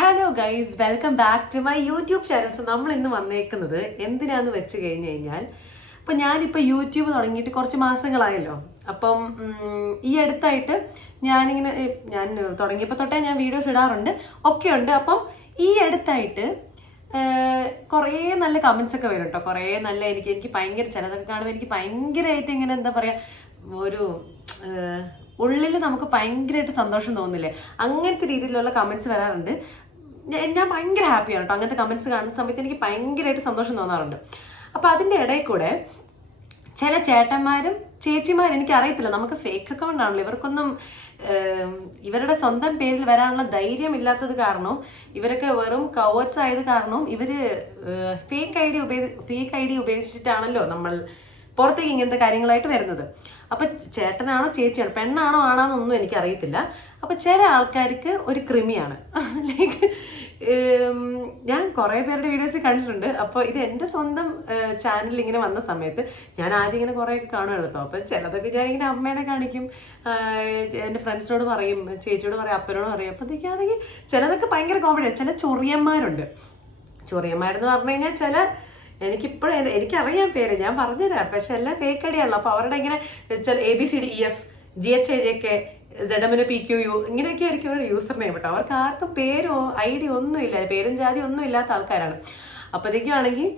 Hello guys, welcome back to my YouTube channel. So നമ്മൾ ഇന്ന് വന്നേക്കുന്നത് എന്തിനാന്ന് വെച്ച് കഴിഞ്ഞ് കഴിഞ്ഞാൽ, ഇപ്പം ഞാനിപ്പോൾ യൂട്യൂബ് തുടങ്ങിയിട്ട് കുറച്ച് മാസങ്ങളായല്ലോ. അപ്പം ഈ അടുത്തായിട്ട് ഞാൻ തുടങ്ങിയപ്പോൾ തൊട്ടേ ഞാൻ വീഡിയോസ് ഇടാറുണ്ട്, ഒക്കെ ഉണ്ട്. അപ്പം ഈ അടുത്തായിട്ട് കുറേ നല്ല കമൻസ് ഒക്കെ വരും കേട്ടോ. കുറേ നല്ല എനിക്ക് ഭയങ്കര ചിലതൊക്കെ കാണുമ്പോൾ എനിക്ക് ഭയങ്കരമായിട്ട് ഇങ്ങനെ എന്താ പറയുക, ഒരു ഉള്ളിൽ നമുക്ക് ഭയങ്കരമായിട്ട് സന്തോഷം തോന്നില്ലേ, അങ്ങനത്തെ രീതിയിലുള്ള കമൻസ് വരാറുണ്ട്. ഞാൻ ഭയങ്കര ഹാപ്പിയാണ് കേട്ടോ. അങ്ങനത്തെ കമൻസ് കാണുന്ന സമയത്ത് എനിക്ക് ഭയങ്കരമായിട്ട് സന്തോഷം തോന്നാറുണ്ട്. അപ്പോൾ അതിൻ്റെ ഇടയിൽ കൂടെ ചില ചേട്ടന്മാരും ചേച്ചിമാരും, എനിക്കറിയത്തില്ല, നമുക്ക് ഫേക്ക് അക്കൗണ്ട് ആണല്ലോ, ഇവർക്കൊന്നും ഇവരുടെ സ്വന്തം പേരിൽ വരാനുള്ള ധൈര്യം ഇല്ലാത്തത് കാരണവും ഇവരൊക്കെ വെറും കവേർഡ്സ് ആയത് കാരണവും ഇവർ ഫേക്ക് ഐ ഡി ഉപയോഗിച്ചിട്ടാണല്ലോ നമ്മൾ പുറത്തേക്ക് ഇങ്ങനത്തെ കാര്യങ്ങളായിട്ട് വരുന്നത്. അപ്പം ചേട്ടനാണോ ചേച്ചിയാണോ പെണ്ണാണോ ആണോന്നൊന്നും എനിക്കറിയത്തില്ല. അപ്പം ചില ആൾക്കാർക്ക് ഒരു കൃമിയാണ്. ലൈക്ക് ഞാൻ കുറേ പേരുടെ വീഡിയോസ് കണ്ടിട്ടുണ്ട്. അപ്പോൾ ഇത് എൻ്റെ സ്വന്തം ചാനലിൽ ഇങ്ങനെ വന്ന സമയത്ത് ഞാൻ ആദ്യം ഇങ്ങനെ കുറേയൊക്കെ കാണുമായിരുന്നു കേട്ടോ. അപ്പം ചിലതൊക്കെ ഞാനിങ്ങനെ അമ്മേനെ കാണിക്കും, എൻ്റെ ഫ്രണ്ട്സിനോട് പറയും, ചേച്ചിയോട് പറയും, അപ്പനോട് പറയും. അപ്പോഴത്തേക്കാണെങ്കിൽ ചിലതൊക്കെ ഭയങ്കര കോമഡിയാണ്. ചില ചൊറിയന്മാരുണ്ട്. ചൊറിയന്മാരെന്ന് പറഞ്ഞു കഴിഞ്ഞാൽ എനിക്കിപ്പോഴും എനിക്കറിയാൻ പേര്, ഞാൻ പറഞ്ഞുതരാം, പക്ഷെ എല്ലാം ഫേക്ക് ഐഡിയാണല്ലോ. അപ്പോൾ അവരുടെ ഇങ്ങനെ ചില ABCDEF GHIJK ZMNPQU ഇങ്ങനെയൊക്കെ ആയിരിക്കും അവരുടെ യൂസർ നെയിം കേട്ടോ. അവർക്ക് ആർക്കും പേരോ ഐഡിയ ഒന്നുമില്ല, പേരും ജാതി ഒന്നും ഇല്ലാത്ത ആൾക്കാരാണ്. അപ്പോഴത്തേക്കും ആണെങ്കിൽ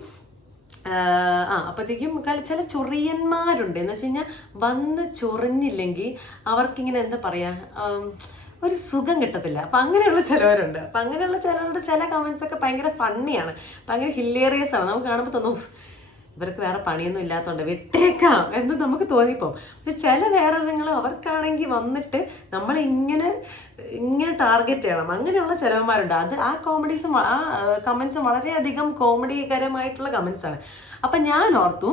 അപ്പോഴത്തേക്കും ചില ചൊറിയന്മാരുണ്ട്. എന്ന് വെച്ച് കഴിഞ്ഞാൽ വന്ന് ചൊറിഞ്ഞില്ലെങ്കിൽ അവർക്കിങ്ങനെ എന്താ പറയുക, ഒരു സുഖം കിട്ടത്തില്ല. അപ്പം അങ്ങനെയുള്ള ചിലവരുണ്ട്. അപ്പം അങ്ങനെയുള്ള ചിലവരുടെ ചില കമൻസ് ഒക്കെ ഭയങ്കര ഫണ്ണിയാണ്, ഭയങ്കര ഹില്ലേറിയസ് ആണ്. നമുക്ക് കാണുമ്പോൾ തോന്നും ഇവർക്ക് വേറെ പണിയൊന്നും ഇല്ലാത്തതുകൊണ്ട് വിട്ടേക്കാം എന്ന് നമുക്ക് തോന്നിപ്പോവും. പക്ഷെ ചില വേറെങ്ങൾ അവർക്കാണെങ്കിൽ വന്നിട്ട് ഇങ്ങനെ ടാർഗറ്റ് ചെയ്യണം. അങ്ങനെയുള്ള ചിലവന്മാരുണ്ട്. ആ കമൻസും വളരെയധികം കോമഡികരമായിട്ടുള്ള കമൻസാണ്. അപ്പം ഞാൻ ഓർത്തു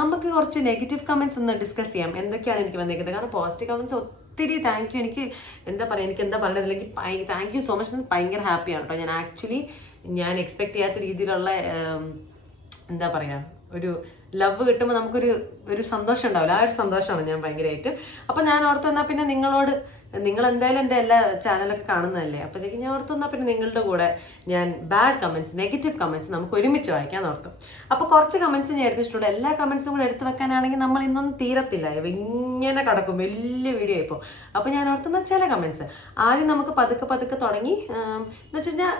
നമുക്ക് കുറച്ച് നെഗറ്റീവ് കമൻസ് ഒന്ന് ഡിസ്കസ് ചെയ്യാം. എന്തൊക്കെയാണ് എനിക്ക് വന്നേക്കുന്നത്. കാരണം പോസിറ്റീവ് കമൻസ് ഒത്തിരി താങ്ക് യു. എനിക്ക് എന്താ പറയണത്, അല്ലെങ്കിൽ താങ്ക് യു സോ മച്ച്. ഞാൻ ഭയങ്കര ഹാപ്പിയാണ് കേട്ടോ. ഞാൻ എക്സ്പെക്ട് ചെയ്യാത്ത രീതിയിലുള്ള എന്താ പറയുക, ഒരു ലവ് കിട്ടുമ്പോൾ നമുക്കൊരു സന്തോഷം ഉണ്ടാവില്ല. ആ ഒരു സന്തോഷമാണ് ഞാൻ ഭയങ്കരമായിട്ട്. അപ്പം ഞാൻ ഓർത്തു എന്നാൽ പിന്നെ നിങ്ങൾ എന്തായാലും എൻ്റെ എല്ലാ ചാനലൊക്കെ കാണുന്നതല്ലേ, അപ്പോഴത്തേക്ക് ഞാൻ ഓർത്തു എന്നാൽ പിന്നെ നിങ്ങളുടെ കൂടെ ഞാൻ ബാഡ് കമൻറ്റ്സ്, നെഗറ്റീവ് കമൻറ്റ്സ് നമുക്ക് ഒരുമിച്ച് വായിക്കാൻ ഓർത്തു. അപ്പോൾ കുറച്ച് കമൻറ്റ്സ് ഞാൻ എടുത്തിട്ടുണ്ട്. എല്ലാ കമൻറ്റ്സും കൂടെ എടുത്ത് വെക്കാനാണെങ്കിൽ നമ്മൾ ഇന്നൊന്നും തീരത്തില്ല, ഇങ്ങനെ കിടക്കും, വലിയ വീഡിയോ ഇപ്പോൾ. അപ്പോൾ ഞാൻ ഓർത്തുന്ന ചില കമൻറ്റ്സ് ആദ്യം നമുക്ക് പതുക്കെ തുടങ്ങി, എന്ന് വെച്ച് കഴിഞ്ഞാൽ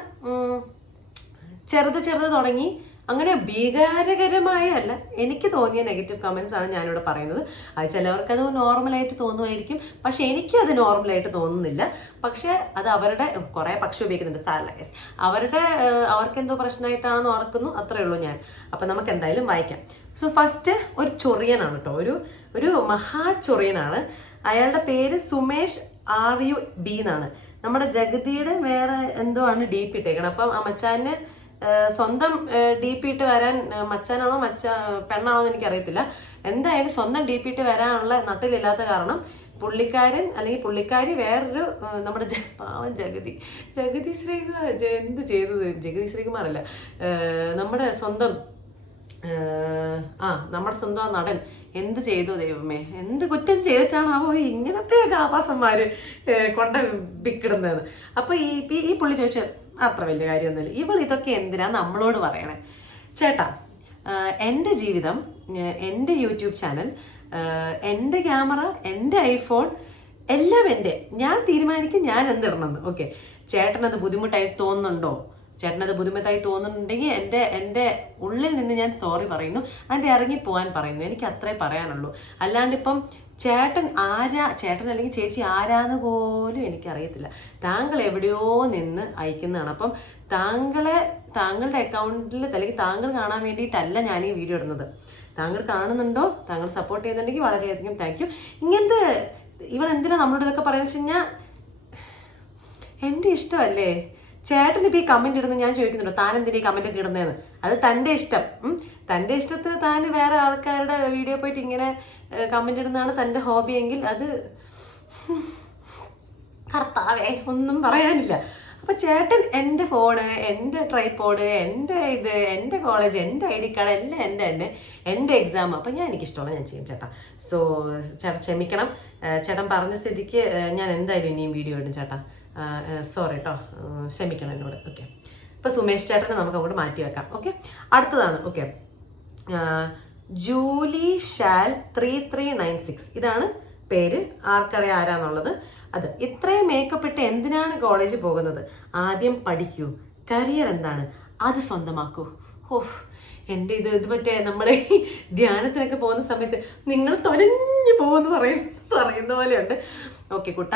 ചെറുത് തുടങ്ങി. അങ്ങനെ ഭീകരകരമായ അല്ല, എനിക്ക് തോന്നിയ നെഗറ്റീവ് കമൻസ് ആണ് ഞാനിവിടെ പറയുന്നത്. അത് ചിലവർക്കത് നോർമലായിട്ട് തോന്നുമായിരിക്കും, പക്ഷെ എനിക്കത് നോർമലായിട്ട് തോന്നുന്നില്ല. പക്ഷെ അത് അവരുടെ കുറേ പക്ഷം ഉപയോഗിക്കുന്നുണ്ട്, സാരല്ല കേസ്, അവർക്കെന്തോ പ്രശ്നമായിട്ടാണെന്ന് ഓർക്കുന്നു, അത്രയേ ഉള്ളൂ ഞാൻ. അപ്പം നമുക്ക് എന്തായാലും വായിക്കാം. സോ ഫസ്റ്റ് ഒരു ചൊറിയനാണ് കേട്ടോ, ഒരു മഹാചൊറിയനാണ്. അയാളുടെ പേര് സുമേഷ് RUB എന്നാണ്. നമ്മുടെ ജഗതിയുടെ വേറെ എന്തോ ആണ് DP ഇട്ടേക്കണം. അപ്പം ആ മച്ചാന് സ്വന്തം DP ഇട്ട് വരാൻ, മച്ചാനാണോ പെണ്ണാണോ എന്ന് എനിക്കറിയത്തില്ല, എന്തായാലും സ്വന്തം DP ഇട്ട് വരാനുള്ള നട്ടിലില്ലാത്ത കാരണം പുള്ളിക്കാരൻ അല്ലെങ്കിൽ പുള്ളിക്കാരി വേറൊരു നമ്മുടെ പാവം ജഗതി ശ്രീകുമാർ എന്ത് ചെയ്തത്, ജഗതി ശ്രീകുമാറല്ല, നമ്മുടെ സ്വന്തം നടൻ എന്ത് ചെയ്തു ദൈവമേ, എന്ത് കുറ്റം ചെയ്തിട്ടാണാവോ ഇങ്ങനത്തെ ആഭാസന്മാര് കൊണ്ട വിക്കിടുന്നതെന്ന്. അപ്പൊ ഈ പുള്ളി ചോദിച്ചു, അത്ര വലിയ കാര്യമൊന്നുമില്ല, ഇവൾ ഇതൊക്കെ എന്തിനാ നമ്മളോട് പറയണേ. ചേട്ടാ, എൻ്റെ ജീവിതം, എൻ്റെ യൂട്യൂബ് ചാനൽ, എൻ്റെ ക്യാമറ, എൻ്റെ iPhone എല്ലാം ഞാൻ തീരുമാനിക്കും ഞാൻ എന്തിടണമെന്ന്. ഓക്കെ, ചേട്ടനത് ബുദ്ധിമുട്ടായി തോന്നുന്നുണ്ടെങ്കിൽ എൻ്റെ ഉള്ളിൽ നിന്ന് ഞാൻ സോറി പറയുന്നു, അതിൻ്റെ ഇറങ്ങിപ്പോവാൻ പറയുന്നു. എനിക്ക് അത്രേ പറയാനുള്ളൂ. അല്ലാണ്ട് ഇപ്പം ചേട്ടൻ അല്ലെങ്കിൽ ചേച്ചി ആരാന്ന് പോലും എനിക്കറിയത്തില്ല. താങ്കൾ എവിടെയോ നിന്ന് അയക്കുന്നതാണ്. അപ്പം താങ്കളുടെ അക്കൗണ്ടിൽ അല്ലെങ്കിൽ താങ്കൾ കാണാൻ വേണ്ടിയിട്ടല്ല ഞാൻ ഈ വീഡിയോ ഇടുന്നത്. താങ്കൾ കാണുന്നുണ്ടോ, താങ്കൾ സപ്പോർട്ട് ചെയ്യുന്നുണ്ടെങ്കിൽ വളരെയധികം താങ്ക് യു. ഇങ്ങനത്തെ ഇവൾ എന്തിനാണ് നമ്മളോട് ഇതൊക്കെ പറയുന്നത് വെച്ച് കഴിഞ്ഞാൽ, എൻ്റെ ഇഷ്ടമല്ലേ. ചേട്ടനിപ്പോൾ ഈ കമൻറ്റ് ഇടുന്നത് ഞാൻ ചോദിക്കുന്നുണ്ടോ, താൻ എന്തിനാ ഈ കമൻറ്റ് ഒക്കെ ഇടുന്നതെന്ന്? അത് തൻ്റെ ഇഷ്ടം. തൻ്റെ ഇഷ്ടത്തിന് താൻ വേറെ ആൾക്കാരുടെ വീഡിയോ പോയിട്ട് ഇങ്ങനെ കമൻറ്റ് ഇടുന്നതാണ് തൻ്റെ ഹോബി എങ്കിൽ അത് കർത്താവേ, ഒന്നും പറയാനില്ല. അപ്പോൾ ചേട്ടൻ എൻ്റെ ഫോണ്, എൻ്റെ ട്രൈപോഡ്, എൻ്റെ കോളേജ്, എൻ്റെ ID കാർഡ് എല്ലാം എൻ്റെ എക്സാം. അപ്പം എനിക്കിഷ്ടമുള്ള ഞാൻ ചെയ്യും ചേട്ടാ. സോ ചേട്ടാ ക്ഷമിക്കണം. ചേട്ടൻ പറഞ്ഞ സ്ഥിതിക്ക് ഞാൻ എന്തായാലും ഇനിയും വീഡിയോ ഇടും ചേട്ടാ. സോറി കേട്ടോ, ക്ഷമിക്കണം എന്നോട്. ഓക്കെ, ഇപ്പം സുമേഷ് ചേട്ടനെ നമുക്ക് അങ്ങോട്ട് മാറ്റി വെക്കാം. ഓക്കെ, അടുത്തതാണ്. ഓക്കെ, ജൂലി ഷാൽ 3396 ഇതാണ് പേര്. ആർക്കറിയാം ആരാന്നുള്ളത്. അത് ഇത്രയും മേക്കപ്പ് ഇട്ട് എന്തിനാണ് കോളേജിൽ പോകുന്നത്? ആദ്യം പഠിക്കൂ, കരിയർ എന്താണ് അത് സ്വന്തമാക്കൂ. ഓഹ്, എൻ്റെ ഇത് മറ്റേ നമ്മളെ ധ്യാനത്തിനൊക്കെ പോകുന്ന സമയത്ത് നിങ്ങൾ തൊലഞ്ഞു പോകുമെന്ന് പറയുന്ന പോലെയുണ്ട്. ഓക്കെ കുട്ട,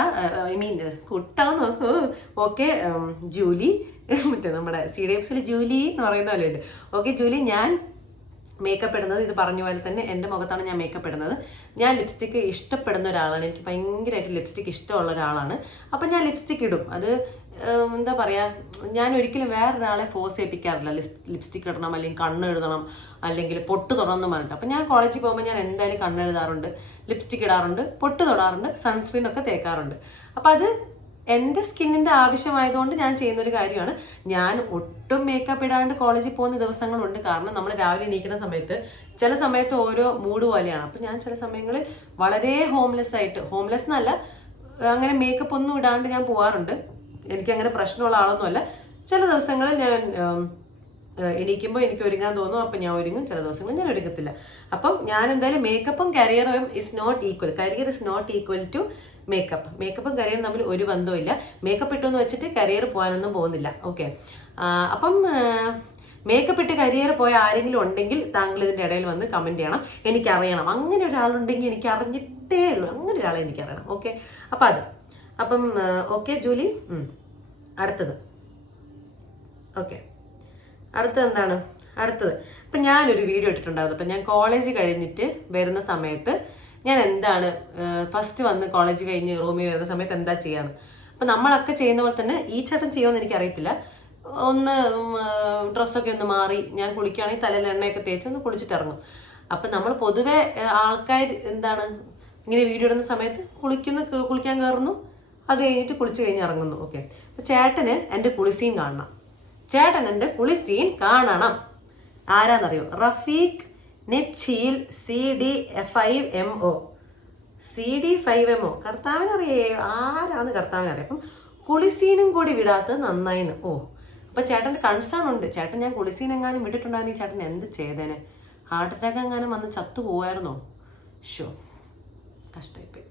ഐ മീൻ കുട്ടാന്ന് നോക്കൂ. ഓക്കെ ജൂലി, മറ്റേ നമ്മുടെ CDFസിൽ ജൂലി എന്ന് പറയുന്ന പോലെയുണ്ട്. ഓക്കെ ജൂലി, ഞാൻ മേക്കപ്പ് ഇടുന്നത് ഇത് പറഞ്ഞ പോലെ തന്നെ എൻ്റെ മുഖത്താണ് ഞാൻ മേക്കപ്പ് ഇടുന്നത്. ഞാൻ ലിപ്സ്റ്റിക്ക് ഇഷ്ടപ്പെടുന്ന ഒരാളാണ്, എനിക്ക് ഭയങ്കരമായിട്ട് ലിപ്സ്റ്റിക്ക് ഇഷ്ടമുള്ള ഒരാളാണ്. അപ്പം ഞാൻ ലിപ്സ്റ്റിക്ക് ഇടും. അത് എന്താ പറയുക, ഞാൻ ഒരിക്കലും വേറൊരാളെ ഫോഴ്സ് ചെയ്യിപ്പിക്കാറില്ല ലിപ്സ്റ്റിക്ക് ഇടണം, അല്ലെങ്കിൽ കണ്ണ് എഴുതണം, അല്ലെങ്കിൽ പൊട്ട് തൊടണമെന്ന് പറഞ്ഞിട്ട്. അപ്പം ഞാൻ കോളേജിൽ പോകുമ്പോൾ ഞാൻ എന്തായാലും കണ്ണ് എഴുതാറുണ്ട്, ലിപ്സ്റ്റിക്ക് ഇടാറുണ്ട്, പൊട്ട് തൊടാറുണ്ട്, സൺസ്ക്രീൻ ഒക്കെ തേക്കാറുണ്ട്. അപ്പം അത് എൻ്റെ സ്കിന്നിൻ്റെ ആവശ്യമായതുകൊണ്ട് ഞാൻ ചെയ്യുന്നൊരു കാര്യമാണ്. ഞാൻ ഒട്ടും മേക്കപ്പ് ഇടാണ്ട് കോളേജിൽ പോകുന്ന ദിവസങ്ങളുണ്ട്. കാരണം നമ്മൾ രാവിലെ എണീക്കുന്ന സമയത്ത് ചില സമയത്ത് ഓരോ മൂഡ് പോലെയാണ്. അപ്പം ഞാൻ ചില സമയങ്ങളിൽ വളരെ ഹോംലെസ് എന്നല്ല, അങ്ങനെ മേക്കപ്പ് ഒന്നും ഇടാണ്ട് ഞാൻ പോകാറുണ്ട്. എനിക്കങ്ങനെ പ്രശ്നമുള്ള ആളൊന്നുമല്ല. ചില ദിവസങ്ങളിൽ ഞാൻ എണീക്കുമ്പോൾ എനിക്ക് ഒരുങ്ങാൻ തോന്നും, അപ്പം ഞാൻ ഒരുങ്ങും. ചില ദിവസങ്ങളിൽ ഞാൻ ഒരുങ്ങത്തില്ല. അപ്പം ഞാൻ എന്തായാലും മേക്കപ്പും കരിയറും is not equal. Career is not equal to മേക്കപ്പും കരിയറും തമ്മിൽ ഒരു ബന്ധമില്ല. മേക്കപ്പ് ഇട്ടെന്ന് വെച്ചിട്ട് കരിയർ പോകാനൊന്നും പോകുന്നില്ല. ഓക്കെ, അപ്പം മേക്കപ്പ് ഇട്ട് കരിയർ പോയ ആരെങ്കിലും ഉണ്ടെങ്കിൽ താങ്കൾ ഇതിൻ്റെ ഇടയിൽ വന്ന് കമൻറ്റ് ചെയ്യണം. എനിക്കറിയണം, അങ്ങനെ ഒരാളുണ്ടെങ്കിൽ എനിക്ക് അറിഞ്ഞിട്ടേ ഉള്ളൂ, അങ്ങനെ ഒരാളെ എനിക്കറിയണം. ഓക്കെ, അപ്പം ഓക്കെ ജൂലി, അടുത്തത്. ഓക്കെ, അടുത്തത് എന്താണ്? അടുത്തത് ഇപ്പം ഞാനൊരു വീഡിയോ ഇട്ടിട്ടുണ്ടായിരുന്നു. അപ്പം ഞാൻ കോളേജ് കഴിഞ്ഞിട്ട് വരുന്ന സമയത്ത് ഞാൻ എന്താണ് ഫസ്റ്റ് വന്ന് കോളേജ് കഴിഞ്ഞ് റൂമിൽ വരുന്ന സമയത്ത് എന്താ ചെയ്യാന്ന്. അപ്പം നമ്മളൊക്കെ ചെയ്യുന്ന പോലെ തന്നെ ഈ ചേട്ടൻ ചെയ്യുമെന്ന് എനിക്കറിയത്തില്ല. ഒന്ന് ഡ്രസ്സൊക്കെ ഒന്ന് മാറി ഞാൻ കുളിക്കുകയാണെങ്കിൽ തലയിൽ എണ്ണയൊക്കെ തേച്ച് ഒന്ന് കുളിച്ചിട്ട് ഇറങ്ങും. അപ്പം നമ്മൾ പൊതുവെ ആൾക്കാർ എന്താണ് ഇങ്ങനെ വീഡിയോ ഇടുന്ന സമയത്ത് കുളിക്കാൻ കയറുന്നു, അത് കഴിഞ്ഞിട്ട് കുളിച്ച് കഴിഞ്ഞ് ഇറങ്ങുന്നു. ഓക്കെ, അപ്പം ചേട്ടന് എൻ്റെ കുളിസീൻ കാണണം. ആരാന്നറിയോ? റഫീഖ് നെച്ചീൽ CD5MO. കർത്താവിനറിയേ ആരാന്ന് കർത്താവിനറിയാം. അപ്പം കുളിസീനും കൂടി വിടാത്തത് നന്നായിന്ന്. അപ്പം ചേട്ടൻ്റെ കൺസേൺ ഉണ്ട്. ചേട്ടൻ ഞാൻ കുളിസീൻ എങ്ങാനും വിട്ടിട്ടുണ്ടായിരുന്നു, ചേട്ടൻ എന്ത് ചെയ്തേനെ? ഹാർട്ട് അറ്റാക്ക് എങ്ങാനും വന്ന് ചത്തു പോവായിരുന്നോ? ഷോ, കഷ്ടമായിപ്പോയി.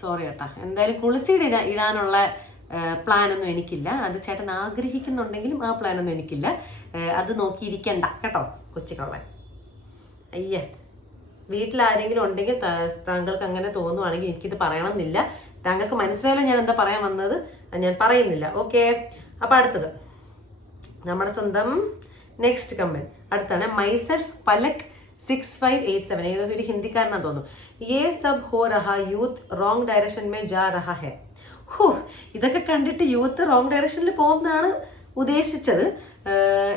സോറി ചേട്ടാ. എന്തായാലും കുളിസീൻ ഇടാനുള്ള പ്ലാനൊന്നും എനിക്കില്ല. അത് ചേട്ടൻ ആഗ്രഹിക്കുന്നുണ്ടെങ്കിലും ആ പ്ലാനൊന്നും എനിക്കില്ല. അത് നോക്കിയിരിക്കണ്ട കേട്ടോ കൊച്ചിക്കള്ളൻ. അയ്യേ, വീട്ടിലാരെങ്കിലും ഉണ്ടെങ്കിൽ താങ്കൾക്ക് അങ്ങനെ തോന്നുവാണെങ്കിൽ എനിക്കിത് പറയണമെന്നില്ല. താങ്കൾക്ക് മനസ്സിലായാലോ ഞാൻ എന്താ പറയാൻ വന്നത്, ഞാൻ പറയുന്നില്ല. ഓക്കെ, അപ്പം അടുത്തത് നമ്മുടെ സ്വന്തം നെക്സ്റ്റ് കമൻറ്റ് അടുത്താണ്. മൈസെൽഫ് പലക് 6587, ഏതോ ഒരു ഹിന്ദിക്കാരനാന്ന് തോന്നുന്നു. യേ സബ് ഹോ രഹാ യൂത്ത് റോങ് ഡയറക്ഷൻ മേ ജാ രഹാ ഹെ. ഇതൊക്കെ കണ്ടിട്ട് യൂത്ത് റോങ് ഡയറക്ഷനിൽ പോകുന്നതാണ് ഉദ്ദേശിച്ചത്.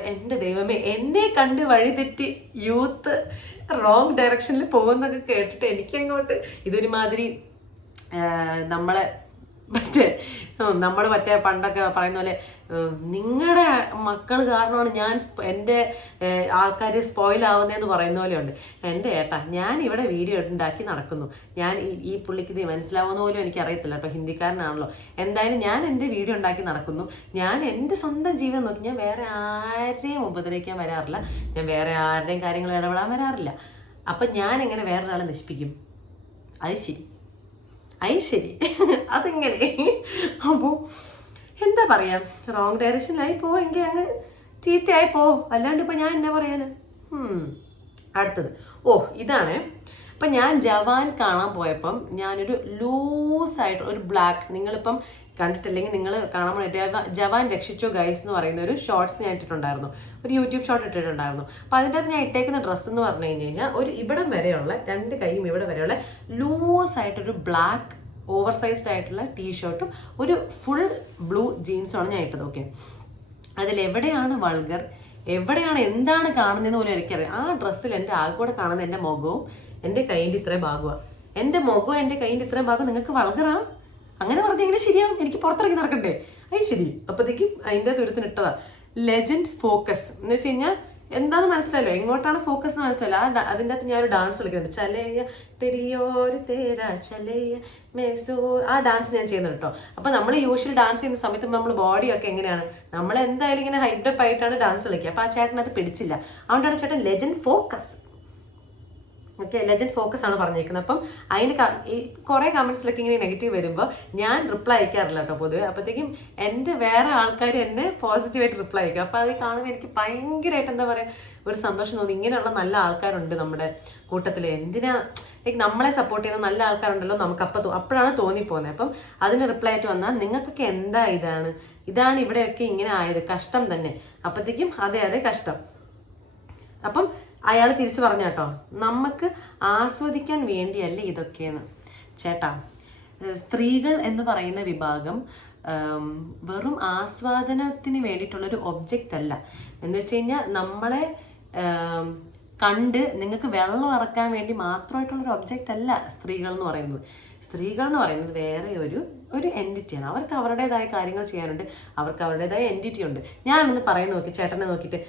എൻ്റെ ദൈവമേ, എന്നെ കണ്ട് വഴിതെറ്റി യൂത്ത് റോങ് ഡയറക്ഷനിൽ പോകുന്നതൊക്കെ കേട്ടിട്ട് എനിക്കങ്ങോട്ട് ഇതൊരുമാതിരി നമ്മൾ മറ്റേ പണ്ടൊക്കെ പറയുന്ന പോലെ നിങ്ങളുടെ മക്കൾ കാരണമാണ് ഞാൻ എൻ്റെ ആൾക്കാർ സ്പോയിൽ ആവുന്നതെന്ന് പറയുന്ന പോലെയുണ്ട്. എൻ്റെ ഏട്ടാ, ഞാൻ ഇവിടെ വീഡിയോ ഉണ്ടാക്കി നടക്കുന്നു. ഞാൻ ഈ പുള്ളിക്ക് ഇത് മനസ്സിലാവുന്ന പോലും എനിക്കറിയത്തില്ല കേട്ടോ, ഹിന്ദിക്കാരനാണല്ലോ. എന്തായാലും ഞാൻ എൻ്റെ വീഡിയോ ഉണ്ടാക്കി നടക്കുന്നു. ഞാൻ എൻ്റെ സ്വന്തം ജീവൻ നോക്കി, ഞാൻ വേറെ ആരെയും ഉപദ്രവിക്കാൻ വരാറില്ല, ഞാൻ വേറെ ആരുടെയും കാര്യങ്ങൾ ഇടപെടാൻ വരാറില്ല. അപ്പം ഞാൻ എങ്ങനെ വേറൊരാളെ നശിപ്പിക്കും? അത് ശരി അതെങ്ങനെ? അപ്പോൾ എന്താ പറയാ, റോങ് ഡയറക്ഷനിലായി പോവെങ്കിൽ അങ്ങ് ചീത്തയായി പോവും, അല്ലാണ്ട് ഇപ്പം ഞാൻ എന്നാ പറയാന്. അടുത്തത് ഇതാണ്. അപ്പം ഞാൻ ജവാൻ കാണാൻ പോയപ്പം ഞാനൊരു ലൂസായിട്ട് ഒരു ബ്ലാക്ക്, നിങ്ങളിപ്പം കണ്ടിട്ടില്ലെങ്കിൽ നിങ്ങൾ കാണാൻ വേണ്ടി ജവാൻ രക്ഷിച്ചോ ഗൈസ് എന്ന് പറയുന്ന ഒരു ഷോർട്സ് ഞാൻ ഇട്ടിട്ടുണ്ടായിരുന്നു, ഒരു യൂട്യൂബ് ഷോർട്ട് ഇട്ടിട്ടുണ്ടായിരുന്നു. അപ്പം അതിൻ്റെ അകത്ത് ഞാൻ ഇട്ടേക്കുന്ന ഡ്രസ്സ് എന്ന് പറഞ്ഞു കഴിഞ്ഞാൽ ഒരു ഇവിടം വരെയുള്ള 2 കൈയും ഇവിടെ വരെയുള്ള ലൂസായിട്ടൊരു ബ്ലാക്ക് ഓവർ സൈസ്ഡ് ആയിട്ടുള്ള ടീഷർട്ടും ഒരു ഫുൾ ബ്ലൂ ജീൻസുമാണ് ഞാൻ ഇട്ടത്. ഓക്കെ, അതിലെവിടെയാണ് വൾഗർ, എവിടെയാണ് എന്താണ് കാണുന്നതെന്ന് പോലും എനിക്കറിയാം. ആ ഡ്രസ്സിൽ എൻ്റെ ആൾക്കൂടെ കാണുന്ന എൻ്റെ മുഖവും എൻ്റെ കൈയിൻ്റെ ഇത്രയും ഭാഗമാണ്. എൻ്റെ മുഖവും എൻ്റെ കൈയിൻ്റെ ഇത്രയും ഭാഗം നിങ്ങൾക്ക് വൾഗറാ? അങ്ങനെ പറഞ്ഞെങ്കിലും ശരിയാവും, എനിക്ക് പുറത്തിറങ്ങി നടക്കണ്ടേ? അത് ശരി. അപ്പോഴത്തേക്കും അതിൻ്റെ ദൂരത്തിന് ഇട്ടതാ ലെജൻഡ് ഫോക്കസ് എന്ന് വെച്ച് കഴിഞ്ഞാൽ എന്താന്ന് മനസ്സിലായല്ലോ, എങ്ങോട്ടാണ് ഫോക്കസ് എന്ന് മനസ്സിലായല്ലോ. അതിൻ്റെ അകത്ത് ഞാനൊരു ഡാൻസ് കളിക്കുന്നുണ്ട്, ചലയ തെരിയോര് തേര ചലയ മേസോ, ആ ഡാൻസ് ഞാൻ ചെയ്യുന്നുണ്ട് കേട്ടോ. അപ്പോൾ നമ്മൾ യൂഷ്വലി ഡാൻസ് ചെയ്യുന്ന സമയത്ത് നമ്മൾ ബോഡിയൊക്കെ എങ്ങനെയാണ്, നമ്മൾ എന്തായാലും ഇങ്ങനെ ഹൈഡപ്പ് ആയിട്ടാണ് ഡാൻസ് കളിക്കുക. അപ്പോൾ ആ ചേട്ടൻ അത് പിടിച്ചില്ല, അതുകൊണ്ടാണ് ചേട്ടൻ legend focus. Okay, legend focus ആണ് പറഞ്ഞേക്കുന്നത്. അപ്പം അതിന് ഈ കുറേ കമൻസിലൊക്കെ ഇങ്ങനെ നെഗറ്റീവ് വരുമ്പോൾ ഞാൻ റിപ്ലൈ അയക്കാറില്ല കേട്ടോ പൊതുവെ. അപ്പോഴത്തേക്കും എൻ്റെ വേറെ ആൾക്കാർ എന്നെ പോസിറ്റീവായിട്ട് റിപ്ലൈ അയക്കും. അപ്പോൾ അത് കാണുമ്പോൾ എനിക്ക് ഭയങ്കരമായിട്ട് എന്താ പറയുക, ഒരു സന്തോഷം തോന്നി. ഇങ്ങനെയുള്ള നല്ല ആൾക്കാരുണ്ട് നമ്മുടെ കൂട്ടത്തിൽ. എന്തിനാ ലൈക്ക് നമ്മളെ സപ്പോർട്ട് ചെയ്യുന്ന നല്ല ആൾക്കാരുണ്ടല്ലോ നമുക്ക് അപ്പോഴാണ് തോന്നിപ്പോകുന്നത്. അപ്പം അതിന് റിപ്ലൈ ആയിട്ട് വന്നാൽ നിങ്ങൾക്കൊക്കെ എന്താ ഇതാണ് ഇവിടെയൊക്കെ ഇങ്ങനെ ആയത്, കഷ്ടം തന്നെ. അപ്പോഴത്തേക്കും അതെ കഷ്ടം. അപ്പം അയാൾ തിരിച്ചു പറഞ്ഞ കേട്ടോ, നമുക്ക് ആസ്വദിക്കാൻ വേണ്ടിയല്ലേ ഇതൊക്കെയെന്ന്. ചേട്ടാ, സ്ത്രീകൾ എന്ന് പറയുന്ന വിഭാഗം വെറും ആസ്വാദനത്തിന് വേണ്ടിയിട്ടുള്ളൊരു ഒബ്ജക്റ്റ് അല്ല. എന്ന് വെച്ച് കഴിഞ്ഞാൽ നമ്മളെ കണ്ട് നിങ്ങൾക്ക് വെള്ളം ഇറക്കാൻ വേണ്ടി മാത്രമായിട്ടുള്ളൊരു ഒബ്ജക്റ്റ് അല്ല സ്ത്രീകൾ എന്ന് പറയുന്നത്. സ്ത്രീകൾ എന്ന് പറയുന്നത് വേറെ ഒരു എൻറ്റിറ്റിയാണ്. അവർക്ക് അവരുടേതായ കാര്യങ്ങൾ ചെയ്യാനുണ്ട്, അവർക്ക് അവരുടേതായ എൻറ്റിറ്റി ഉണ്ട്. ഞാനൊന്ന് പറയുന്ന നോക്കി ചേട്ടനെ നോക്കിയിട്ട്,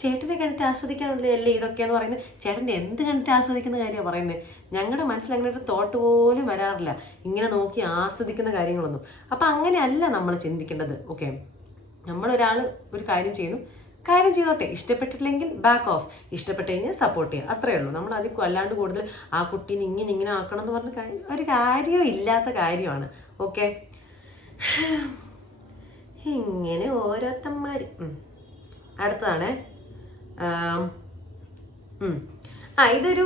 ചേട്ടനെ കണ്ടിട്ട് ആസ്വദിക്കാനുള്ളതല്ലേ അല്ലേ ഇതൊക്കെയെന്ന് പറയുന്നത്. ചേട്ടൻ്റെ എന്ത് കണ്ടിട്ട് ആസ്വദിക്കുന്ന കാര്യമാണ് പറയുന്നത്? ഞങ്ങളുടെ മനസ്സിൽ അങ്ങനെ ഒരു തോട്ട് പോലും വരാറില്ല ഇങ്ങനെ നോക്കി ആസ്വദിക്കുന്ന കാര്യങ്ങളൊന്നും. അപ്പം അങ്ങനെയല്ല നമ്മൾ ചിന്തിക്കേണ്ടത്. ഓക്കെ, നമ്മളൊരാൾ ഒരു കാര്യം ചെയ്യുന്നു, കാര്യം ചെയ്തോട്ടെ, ഇഷ്ടപ്പെട്ടിട്ടില്ലെങ്കിൽ ബാക്ക് ഓഫ്, ഇഷ്ടപ്പെട്ട് കഴിഞ്ഞാൽ സപ്പോർട്ട് ചെയ്യുക, അത്രയേ ഉള്ളൂ. നമ്മൾ അതിൽ അല്ലാണ്ട് കൂടുതൽ ആ കുട്ടീനെ ഇങ്ങനെ ആക്കണം എന്ന് പറഞ്ഞ ഒരു കാര്യം ഇല്ലാത്ത കാര്യമാണ്. ഓക്കെ, ഇങ്ങനെ ഓരോരുത്തന്മാർ. അടുത്തതാണ് ഇതൊരു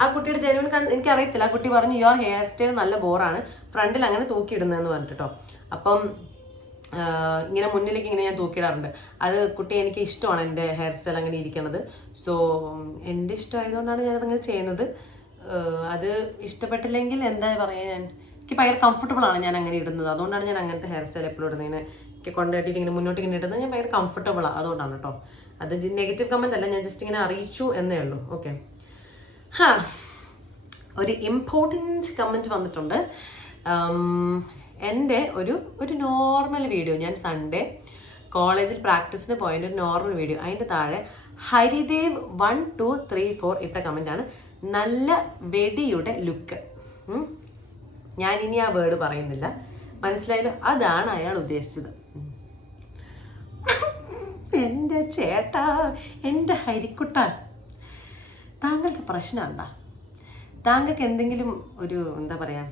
ആ കുട്ടിയുടെ ജനുവൻ എനിക്കറിയത്തില്ല. ആ കുട്ടി പറഞ്ഞു യുവർ ഹെയർ സ്റ്റൈൽ നല്ല ബോറാണ്, ഫ്രണ്ടിൽ അങ്ങനെ തൂക്കിയിടുന്നതെന്ന് പറഞ്ഞിട്ടോ. അപ്പം ഇങ്ങനെ മുന്നിലേക്ക് ഇങ്ങനെ ഞാൻ തൂക്കിയിടാറുണ്ട്. അത് കുട്ടി എനിക്ക് ഇഷ്ടമാണ് എൻ്റെ ഹെയർ സ്റ്റൈൽ അങ്ങനെ ഇരിക്കണത്. സോ എൻ്റെ ഇഷ്ടമായതുകൊണ്ടാണ് ഞാനതങ്ങനെ ചെയ്യുന്നത്. അത് ഇഷ്ടപ്പെട്ടില്ലെങ്കിൽ എന്താ പറയുക, എനിക്ക് ഭയങ്കര കംഫർട്ടബിൾ ആണ് ഞാൻ അങ്ങനെ ഇടുന്നത്. അതുകൊണ്ടാണ് ഞാൻ അങ്ങനത്തെ ഹെയർ സ്റ്റൈൽ എപ്പോഴും ഇടുന്നത്. ഇങ്ങനെ കൊണ്ടുപോയിട്ട് ഇങ്ങനെ മുന്നോട്ട് ഇങ്ങനെ ഇടുന്നത് ഞാൻ ഭയങ്കര കംഫർട്ടബിളാണ്, അതുകൊണ്ടാണ് കേട്ടോ. അത് നെഗറ്റീവ് കമൻ്റ് അല്ല, ഞാൻ ജസ്റ്റ് ഇങ്ങനെ അറിയിച്ചു എന്നേ ഉള്ളൂ. ഓക്കെ, ഒരു ഇമ്പോർട്ടൻറ്റ് കമൻറ്റ് വന്നിട്ടുണ്ട്. എൻ്റെ ഒരു നോർമൽ വീഡിയോ, ഞാൻ സൺഡേ കോളേജിൽ പ്രാക്ടീസിന് പോയതിൻ്റെ ഒരു നോർമൽ വീഡിയോ, അതിൻ്റെ താഴെ ഹരിദേവ് 1 2 3 4 ഇട്ട കമൻ്റാണ്, നല്ല വെടിയുടെ ലുക്ക്. ഞാൻ ഇനി ആ വേർഡ് പറയുന്നില്ല, മനസ്സിലായല്ലോ, അതാണ് അയാൾ ഉദ്ദേശിച്ചത്. എൻ്റെ ചേട്ടാ, എൻ്റെ ഹരിക്കുട്ട, താങ്കൾക്ക് പ്രശ്നം എന്താ? താങ്കൾക്ക് എന്തെങ്കിലും എന്താ പറയുക,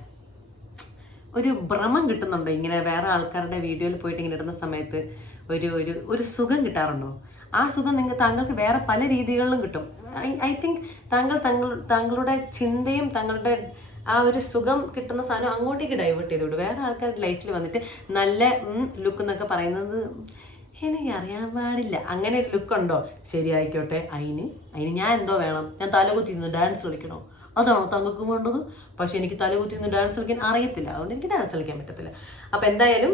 ഒരു ഭ്രമം കിട്ടുന്നുണ്ടോ? ഇങ്ങനെ വേറെ ആൾക്കാരുടെ വീഡിയോയിൽ പോയിട്ട് ഇങ്ങനെ ഇടുന്ന സമയത്ത് ഒരു സുഖം കിട്ടാറുണ്ടോ? ആ സുഖം താങ്കൾക്ക് വേറെ പല രീതികളിലും കിട്ടും. ഐ തിങ്ക് താങ്കളുടെ ചിന്തയും താങ്കളുടെ ആ ഒരു സുഖം കിട്ടുന്ന സാധനം അങ്ങോട്ടേക്ക് ഡൈവേർട്ട് ചെയ്ത് വിടും. വേറെ ആൾക്കാരുടെ ലൈഫിൽ വന്നിട്ട് നല്ല ലുക്ക് എന്നൊക്കെ പറയുന്നത് എനിക്ക് അറിയാൻ പാടില്ല. അങ്ങനെ ഒരു ലുക്കുണ്ടോ? ശരി, ആയിക്കോട്ടെ. അതിന് ഞാൻ എന്തോ വേണം? ഞാൻ തലകുത്തി നിന്ന് ഡാൻസ് കളിക്കണോ? അതാണോ താങ്കൾക്കും വേണ്ടത്? പക്ഷെ എനിക്ക് തലകുത്തി നിന്ന് ഡാൻസ് കളിക്കാൻ അറിയത്തില്ല, അതുകൊണ്ട് എനിക്ക് ഡാൻസ് കളിക്കാൻ പറ്റത്തില്ല. അപ്പം എന്തായാലും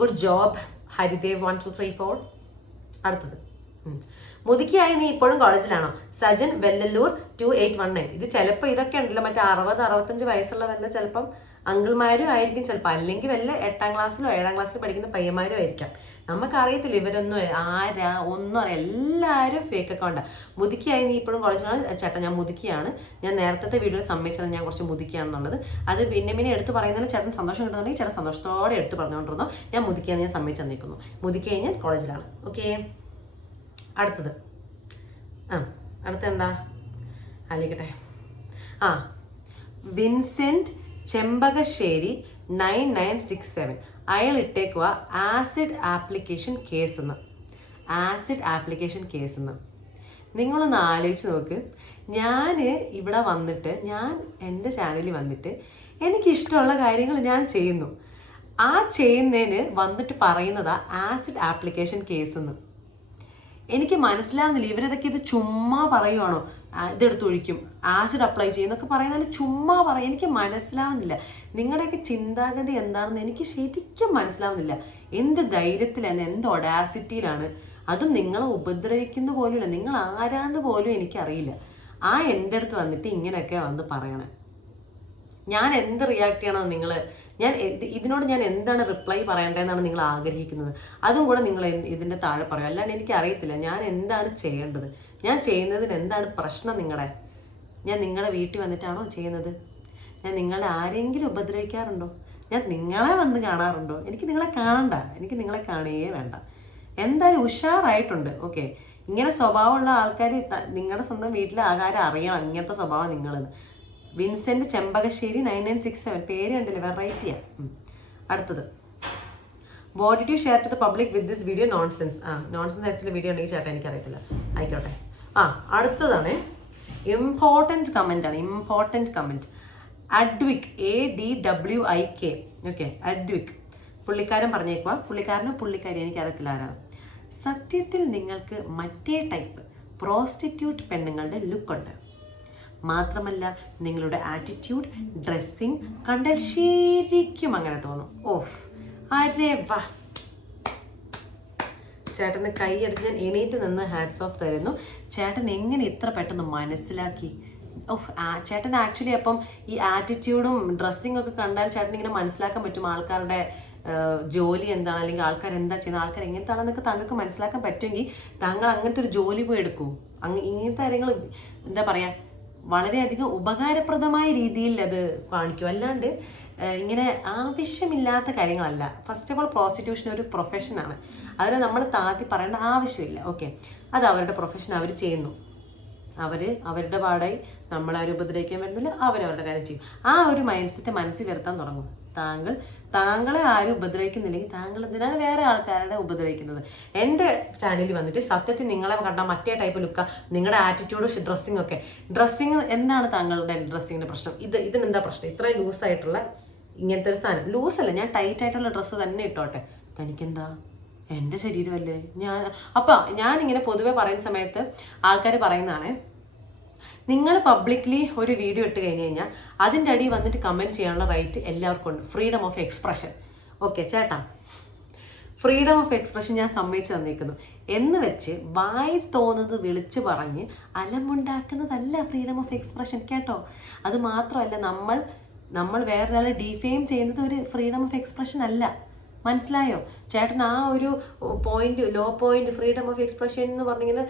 ഗുഡ് ജോബ് ഹരിദേവ് 1 2 3 4. അടുത്തത്, മുതുക്കിയായി നീ ഇപ്പോഴും കോളേജിലാണോ? സജൻ വെല്ലല്ലൂർ 2819. ഇത് ചിലപ്പോൾ ഇതൊക്കെ ഉണ്ടല്ലോ, മറ്റേ 60-65 വയസ്സുള്ള വല്ല ചിലപ്പം അങ്കിൾമാരും ആയിരിക്കും, ചിലപ്പോൾ അല്ലെങ്കിൽ വല്ല 8ാം ക്ലാസ്സിലോ 7ാം ക്ലാസ്സിലോ പഠിക്കുന്ന പയ്യന്മാരും ആയിരിക്കാം. നമുക്കറിയത്തില്ല ഇവരൊന്നും ഒന്നും അറിയാം. എല്ലാവരും ഫേക്ക് അക്കൗണ്ടാണ്. മുതുക്കിയായി നീ ഇപ്പോഴും കോളേജിലാണ്. ചേട്ടാ, ഞാൻ മുതുക്കിയാണ്. ഞാൻ നേരത്തെ വീഡിയോയിൽ സമ്മതിച്ചത് ഞാൻ കുറച്ച് മുതുക്കിയാണെന്നുള്ളത്. അത് പിന്നെ എടുത്ത് പറയുന്നതിൽ ചേട്ടൻ സന്തോഷം കിട്ടുന്നുണ്ടെങ്കിൽ ചേട്ടൻ സന്തോഷത്തോടെ എടുത്ത് പറഞ്ഞുകൊണ്ടിരുന്നു. ഞാൻ മുതുക്കിയാന്ന് ഞാൻ സമ്മതിച്ച് തന്നിരിക്കുന്നു. മുതുക്കി കഴിഞ്ഞാൽ കോളേജിലാണ്. ഓക്കെ, അടുത്തത് എന്താ അല്ലിക്കട്ടെ. വിൻസെന്റ് ചെമ്പകശ്ശേരി 9967 അയാൾ ഇട്ടേക്കുക ആസിഡ് ആപ്ലിക്കേഷൻ കേസ് എന്ന്. നിങ്ങളൊന്ന് ആലോചിച്ച് നോക്ക്. ഞാൻ ഇവിടെ വന്നിട്ട്, ഞാൻ എൻ്റെ ചാനലിൽ വന്നിട്ട് എനിക്കിഷ്ടമുള്ള കാര്യങ്ങൾ ഞാൻ ചെയ്യുന്നു. ആ ചെയ്യുന്നതിന് വന്നിട്ട് പറയുന്നതാ ആസിഡ് ആപ്ലിക്കേഷൻ കേസ് എന്ന്. എനിക്ക് മനസ്സിലാവുന്നില്ല, ഇവരിതൊക്കെ ഇത് ചുമ്മാ പറയുവാണോ? ഇതെടുത്ത് ഒഴിക്കും, ആസിഡ് അപ്ലൈ ചെയ്യുന്നൊക്കെ പറയുന്നത് ചുമ്മാ പറയും. എനിക്ക് മനസ്സിലാവുന്നില്ല നിങ്ങളുടെയൊക്കെ ചിന്താഗതി എന്താണെന്ന് എനിക്ക് ശരിക്കും മനസ്സിലാവുന്നില്ല. എന്ത് ധൈര്യത്തിലാണ്, എന്ത് ഒഡാസിറ്റിയിലാണ്, അതും നിങ്ങളെ ഉപദ്രവിക്കുന്ന പോലുമില്ല, നിങ്ങൾ ആരാന്ന് പോലും എനിക്കറിയില്ല. എൻ്റെ അടുത്ത് വന്നിട്ട് ഇങ്ങനെയൊക്കെ വന്ന് പറയണേ. ഞാൻ എന്ത് റിയാക്ട് ചെയ്യണമെന്ന് നിങ്ങൾ, ഇതിനോട് ഞാൻ എന്താണ് റിപ്ലൈ പറയേണ്ടതെന്നാണ് നിങ്ങൾ ആഗ്രഹിക്കുന്നത്, അതും കൂടെ നിങ്ങൾ ഇതിൻ്റെ താഴെ പറയും. അല്ലാണ്ട് എനിക്ക് അറിയത്തില്ല ഞാൻ എന്താണ് ചെയ്യേണ്ടത്, ഞാൻ ചെയ്യുന്നതിന് എന്താണ് പ്രശ്നം നിങ്ങളുടെ. ഞാൻ നിങ്ങളുടെ വീട്ടിൽ വന്നിട്ടാണോ ചെയ്യുന്നത്? ഞാൻ നിങ്ങളെ ആരെങ്കിലും ഉപദ്രവിക്കാറുണ്ടോ? ഞാൻ നിങ്ങളെ വന്ന് കാണാറുണ്ടോ? എനിക്ക് നിങ്ങളെ കാണണ്ട, എനിക്ക് നിങ്ങളെ കാണുകയേ വേണ്ട. എന്തായാലും ഉഷാറായിട്ടുണ്ട്. ഓക്കെ, ഇങ്ങനെ സ്വഭാവമുള്ള ആൾക്കാർ നിങ്ങളുടെ സ്വന്തം വീട്ടിലെ ആൾക്കാരെ അറിയണം ഇങ്ങനത്തെ സ്വഭാവം നിങ്ങളെന്ന്. വിൻസെന്റ് ചെമ്പകശ്ശേരി 9967 പേര് കണ്ടില്ലേ, വെറൈറ്റിയാണ്. അടുത്തത്, what did you share to the public with this video? Nonsense. Nonsense actually video ഉണ്ടെങ്കിൽ ചേട്ടാ എനിക്കറിയത്തില്ല, ആയിക്കോട്ടെ. അടുത്തതാണ് ഇമ്പോർട്ടൻറ്റ് കമൻ്റ് ആണ്. Important comment, Adwik ADWIK. Okay, Adwik പുള്ളിക്കാരൻ പറഞ്ഞേക്കുക. പുള്ളിക്കാരനോ പുള്ളിക്കാരി എനിക്കറിയത്തില്ല ആരാണ്. സത്യത്തിൽ നിങ്ങൾക്ക് മറ്റേ ടൈപ്പ് പ്രോസ്റ്റിറ്റ്യൂട്ട് പെണ്ണുങ്ങളുടെ ലുക്കുണ്ട്. മാത്രമല്ല നിങ്ങളുടെ ആറ്റിറ്റ്യൂഡ്, ഡ്രസ്സിങ് കണ്ടാൽ ശരിക്കും അങ്ങനെ തോന്നും. ഓഫ്, അരേ വാ. ചേട്ടന് കൈയടിച്ച് ഞാൻ എണീറ്റ് നിന്ന് ഹാറ്റ്സ് ഓഫ് തരുന്നു. ചേട്ടൻ എങ്ങനെ ഇത്ര പെട്ടെന്ന് മനസ്സിലാക്കി? ചേട്ടൻ ആക്ച്വലി അപ്പം ഈ ആറ്റിറ്റ്യൂഡും ഡ്രസ്സിങ് ഒക്കെ കണ്ടാൽ ചേട്ടൻ ഇങ്ങനെ മനസ്സിലാക്കാൻ പറ്റും ആൾക്കാരുടെ ജോലി എന്താണ്, അല്ലെങ്കിൽ ആൾക്കാർ എന്താ ചെയ്യുന്നത്, ആൾക്കാർ എങ്ങനത്താണെന്നൊക്കെ താങ്കൾക്ക് മനസ്സിലാക്കാൻ പറ്റുമെങ്കിൽ താങ്കൾ അങ്ങനത്തെ ഒരു ജോലി പോയി എടുക്കൂ. ഇങ്ങനത്തെ കാര്യങ്ങൾ എന്താ പറയുക, വളരെയധികം ഉപകാരപ്രദമായ രീതിയിൽ അത് കാണിക്കും. അല്ലാണ്ട് ഇങ്ങനെ ആവശ്യമില്ലാത്ത കാര്യങ്ങളല്ല. ഫസ്റ്റ് ഓഫ് ഓൾ പ്രോസ്റ്റിറ്റ്യൂഷൻ ഒരു പ്രൊഫഷനാണ്, അതിനെ നമ്മൾ താഴ്ത്തി പറയേണ്ട ആവശ്യമില്ല. ഓക്കെ, അത് അവരുടെ പ്രൊഫഷൻ, അവർ ചെയ്യുന്നു, അവരുടെ പാടായി നമ്മളാരും ഉപദ്രവിക്കാൻ വരുന്നില്ല, അവരവരുടെ കാര്യം ചെയ്യും. ആ ഒരു മൈൻഡ് സെറ്റ് മനസ്സിൽ വരുത്താൻ തുടങ്ങും. താങ്കളെ ആരും ഉപദ്രവിക്കുന്നില്ലെങ്കിൽ താങ്കൾ എന്തിനാണ് വേറെ ആൾക്കാരുടെ ഉപദ്രവിക്കുന്നത്? എൻ്റെ ചാനലിൽ വന്നിട്ട് സത്യത്തിൽ നിങ്ങളെ കണ്ട മറ്റേ ടൈപ്പ് ലുക്ക, നിങ്ങളുടെ ആറ്റിറ്റ്യൂഡ്, ഡ്രസ്സിങ് ഒക്കെ. ഡ്രസ്സിങ് എന്താണ് താങ്കളുടെ ഡ്രസ്സിങ്ങിൻ്റെ പ്രശ്നം? ഇതിനെന്താ പ്രശ്നം? ഇത്രയും ലൂസായിട്ടുള്ള ഇങ്ങനത്തെ ഒരു സാധനം, ലൂസല്ല, ഞാൻ ടൈറ്റ് ആയിട്ടുള്ള ഡ്രസ്സ് തന്നെ ഇട്ടോട്ടെ, തനിക്കെന്താ? എൻ്റെ ശരീരമല്ലേ. ഞാനിങ്ങനെ പൊതുവെ പറയുന്ന സമയത്ത് ആൾക്കാർ പറയുന്നതാണ്, നിങ്ങൾ പബ്ലിക്ലി ഒരു വീഡിയോ ഇട്ട് കഴിഞ്ഞ് കഴിഞ്ഞാൽ അതിൻ്റെ അടി വന്നിട്ട് കമൻറ്റ് ചെയ്യാനുള്ള റൈറ്റ് എല്ലാവർക്കും ഉണ്ട്. Freedom of expression. ഓക്കെ ചേട്ടാ, ഫ്രീഡം ഓഫ് എക്സ്പ്രഷൻ ഞാൻ സമ്മതിച്ച് തന്നേക്കുന്നു. എന്ന് വെച്ച് വായി തോന്നുന്നത് വിളിച്ചു പറഞ്ഞ് അലമുണ്ടാക്കുന്നതല്ല ഫ്രീഡം ഓഫ് എക്സ്പ്രഷൻ, കേട്ടോ. അത് മാത്രമല്ല, നമ്മൾ വേറൊരാളെ ഡിഫെയിം ചെയ്യുന്നത് ഒരു ഫ്രീഡം ഓഫ് എക്സ്പ്രഷൻ അല്ല. മനസ്സിലായോ? ചേട്ടൻ ആ ഒരു point, low point, freedom of expression എന്ന് പറഞ്ഞിങ്ങനെ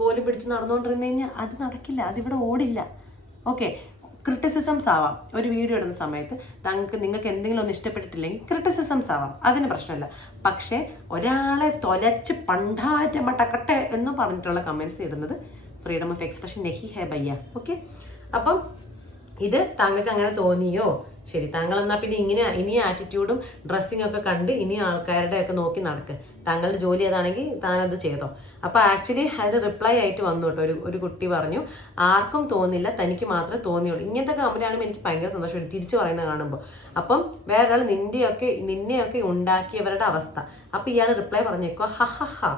കോലി പിടിച്ച് നടന്നുകൊണ്ടിരുന്നു കഴിഞ്ഞാൽ അത് നടക്കില്ല, അതിവിടെ ഓടില്ല. ഓക്കെ, ക്രിറ്റിസിസംസ് ആവാം. ഒരു വീഡിയോ ഇടുന്ന സമയത്ത് നിങ്ങൾക്ക് എന്തെങ്കിലും ഒന്ന് ഇഷ്ടപ്പെട്ടിട്ടില്ലെങ്കിൽ ക്രിറ്റിസിസംസ് ആവാം, അതിന് പ്രശ്നമില്ല. പക്ഷേ ഒരാളെ തൊലച്ച് പണ്ടാറ്റമട്ടക്കട്ടെ എന്ന് പറഞ്ഞിട്ടുള്ള കമൻറ്റ്സ് ഇടുന്നത് ഫ്രീഡം ഓഫ് എക്സ്പ്രഷൻ നെഹി ഹേ ഭയ്യ. ഓക്കെ, അപ്പം ഇത് താങ്കൾക്ക് അങ്ങനെ തോന്നിയോ? ശരി, താങ്കൾ എന്നാൽ പിന്നെ ഇനി ആറ്റിറ്റ്യൂഡും ഡ്രസ്സിങ് ഒക്കെ കണ്ട് ഇനി ആൾക്കാരുടെ ഒക്കെ നോക്കി നടക്ക്. താങ്കളുടെ ജോലി ഏതാണെങ്കിൽ താനത് ചെയ്തോ. അപ്പോൾ ആക്ച്വലി അതിന് റിപ്ലൈ ആയിട്ട് വന്നു കേട്ടോ. ഒരു കുട്ടി പറഞ്ഞു, ആർക്കും തോന്നില്ല, തനിക്ക് മാത്രമേ തോന്നിയുള്ളൂ. ഇങ്ങനത്തെ കമന്റ് ആണെങ്കിൽ എനിക്ക് ഭയങ്കര സന്തോഷമാണ് തിരിച്ചു പറയുന്നത് കാണുമ്പോൾ. അപ്പം വേറൊരാൾ നിന്നെയൊക്കെ ഉണ്ടാക്കിയവരുടെ അവസ്ഥ. അപ്പം ഇയാൾ റിപ്ലൈ പറഞ്ഞേക്കോ, ഹ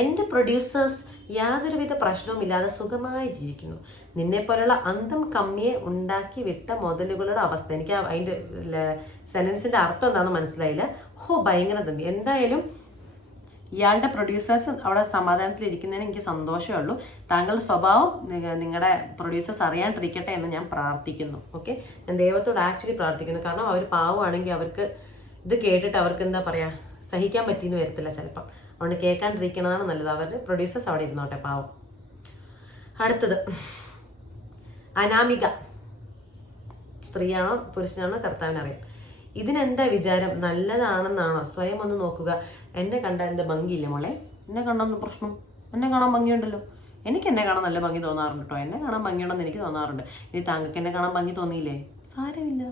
എൻ്റെ പ്രൊഡ്യൂസേഴ്സ് യാതൊരുവിധ പ്രശ്നവുമില്ലാതെ സുഖമായി ജീവിക്കുന്നു. നിന്നെപ്പോലുള്ള അന്തം കമ്മിയെ ഉണ്ടാക്കി വിട്ട മുതലുകളുടെ അവസ്ഥ. എനിക്ക് അതിൻ്റെ സെൻറ്റൻസിൻ്റെ അർത്ഥം എന്താണെന്ന് മനസ്സിലായില്ല. ഭയങ്കര നന്ദി. എന്തായാലും ഇയാളുടെ പ്രൊഡ്യൂസേഴ്സ് അവിടെ സമാധാനത്തിലിരിക്കുന്നതിന് എനിക്ക് സന്തോഷമേ ഉള്ളൂ. താങ്കളുടെ സ്വഭാവം നിങ്ങളുടെ പ്രൊഡ്യൂസേഴ്സ് അറിയാണ്ടിരിക്കട്ടെ എന്ന് ഞാൻ പ്രാർത്ഥിക്കുന്നു. ഓക്കെ, ഞാൻ ദൈവത്തോട് ആക്ച്വലി പ്രാർത്ഥിക്കുന്നു. കാരണം അവർ പാവമാണെങ്കിൽ അവർക്ക് ഇത് കേട്ടിട്ട് അവർക്ക് എന്താ പറയുക, സഹിക്കാൻ പറ്റിയെന്ന് വരത്തില്ല ചിലപ്പം. അതുകൊണ്ട് കേൾക്കാണ്ടിരിക്കണതാണ് നല്ലത്. അവരുടെ പ്രൊഡ്യൂസേഴ്സ് അവിടെ ഇരുന്നോട്ടെ, പാവം. അടുത്തത് അനാമിക. സ്ത്രീയാണോ പുരുഷനാണോ കർത്താവിനറിയാം. ഇതിനെന്താ വിചാരം? നല്ലതാണെന്നാണോ? സ്വയം ഒന്ന് നോക്കുക. എന്നെ കണ്ട എന്താ ഭംഗിയില്ല മോളെ? എന്നെ കാണാൻ പ്രശ്നം? എന്നെ കാണാൻ ഭംഗിയുണ്ടല്ലോ. എനിക്ക് എന്നെ കാണാൻ നല്ല ഭംഗി തോന്നാറുണ്ട് കേട്ടോ. എന്നെ കാണാൻ ഭംഗിയുണ്ടെന്ന് എനിക്ക് തോന്നാറുണ്ട്. ഇനി താങ്കൾക്ക് എന്നെ കാണാൻ ഭംഗി തോന്നിയില്ലേ? സാരമില്ല.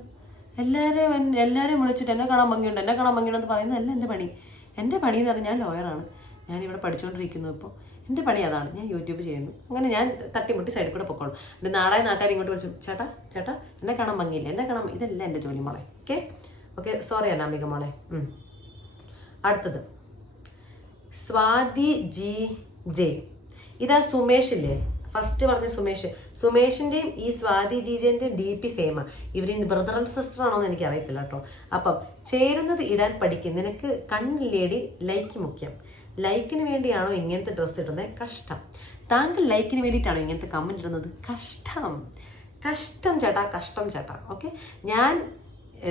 എല്ലാവരെയും വിളിച്ചിട്ട് എന്നെ കാണാൻ ഭംഗിയുണ്ടെന്ന് പറയുന്നതല്ല എൻ്റെ പണി. എൻ്റെ പണി എന്ന് പറഞ്ഞാൽ ഞാൻ ലോയറാണ്. ഞാനിവിടെ പഠിച്ചുകൊണ്ടിരിക്കുന്നു. ഇപ്പോൾ എൻ്റെ പണി അതാണ്. ഞാൻ യൂട്യൂബ് ചെയ്യുന്നു. അങ്ങനെ ഞാൻ തട്ടിമുട്ടി സൈഡിൽ കൂടെ പൊക്കോളും. എൻ്റെ നാട്ടുകാർ ഇങ്ങോട്ട് വിളിച്ചു, ചേട്ടാ എന്നെ കാണാൻ ഭംഗിയില്ല, ഇതല്ല എൻ്റെ ജോലി മോളെ. ഓക്കെ സോറി അനാമിക മോളെ. അടുത്തത് സ്വാതി ജെ. ഇതാ സുമേഷ് ഇല്ലേ, ഫസ്റ്റ് പറഞ്ഞ സുമേഷിൻ്റെയും ഈ സ്വാതി ജീജേൻ്റെയും DP സെയിമാ. ഇവർ ബ്രദർ ആൻഡ് സിസ്റ്റർ ആണോ എന്ന് എനിക്ക് അറിയത്തില്ല കേട്ടോ. അപ്പം ചേരുന്നത് ഇടാൻ പഠിക്കും. നിനക്ക് കണ്ണില്ലേടി ലൈക്ക് മുഖ്യം. ലൈക്കിന് വേണ്ടിയാണോ ഇങ്ങനത്തെ ഡ്രസ്സ് ഇടുന്നത്? കഷ്ടം. താങ്കൾ ലൈക്കിന് വേണ്ടിയിട്ടാണോ ഇങ്ങനത്തെ കമൻറ്റ് ഇടുന്നത്? കഷ്ടം. കഷ്ടം ചേട്ടാ. ഓക്കെ, ഞാൻ